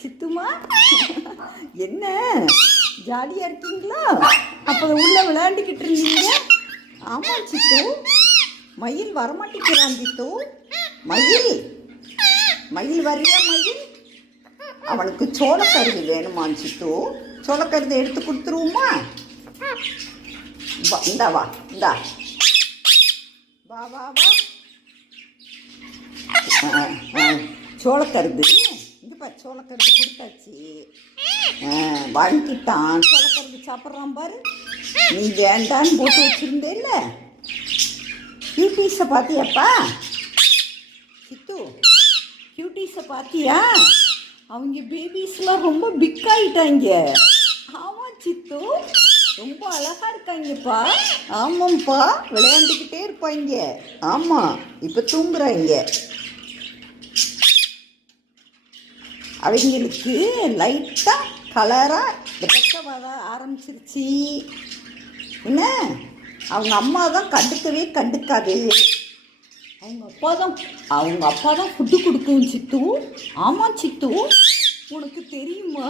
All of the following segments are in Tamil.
சித்துமா என்ன ஜாலியாக இருக்கீங்களா? அப்போ உள்ள விளையாண்டுக்கிட்டு இருந்தீங்க. ஆமாம் சித்து, மயில் வரமாட்டேங்கிறான் சித்து. மயில் மயில் வரியா? மயில் அவனுக்கு சோளக்கருது வேணுமா சித்து? சோளக்கருது எடுத்து கொடுத்துருவோமா? இந்தா வா, இந்தா வா வா வா. சோளக்கருது இங்கப்பா, சோளக்கருது கொடுத்தாச்சு. வாங்கிட்டான். சோளக்கருது சாப்பிட்றான் பாரு. நீ வேண்டான்னு போட்டு வச்சிருந்தேல்ல. கியூட்டீஸை பார்த்தியாப்பா சித்து? கியூட்டீஸை பார்த்தியா? அவங்க பேபிஸ்லாம் ரொம்ப பிக் ஆகிட்டாங்க. ஆமாம் சித்து, ரொம்ப அழகாக இருக்காங்கப்பா. ஆமாம்ப்பா, விளையாண்டுக்கிட்டே இருப்பாங்க. ஆமாம், இப்போ தூங்குறாங்க. அவங்களுக்கு லைட்டாக கலராக வெட்ட வர ஆரம்பிச்சிருச்சு. என்ன, அவங்க அம்மா தான் கண்டுக்காது. அவங்க அப்பா தான் ஃபுட்டு கொடுக்கும் சித்து. ஆமாம் சித்து, உனக்கு தெரியுமா?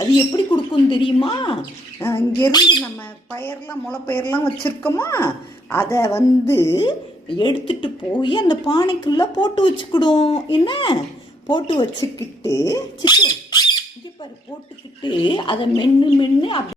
அது எப்படி கொடுக்கும்னு தெரியுமா? இங்கேருந்து நம்ம முளைப்பயிரெலாம் வச்சுருக்கோமா, அதை எடுத்துகிட்டு போய் அந்த பானைக்குள்ளே போட்டு வச்சுக்கிடும். என்ன, போட்டு வச்சுக்கிட்டு சித்து இங்கே பாரு, போட்டுக்கிட்டு அதை மென்று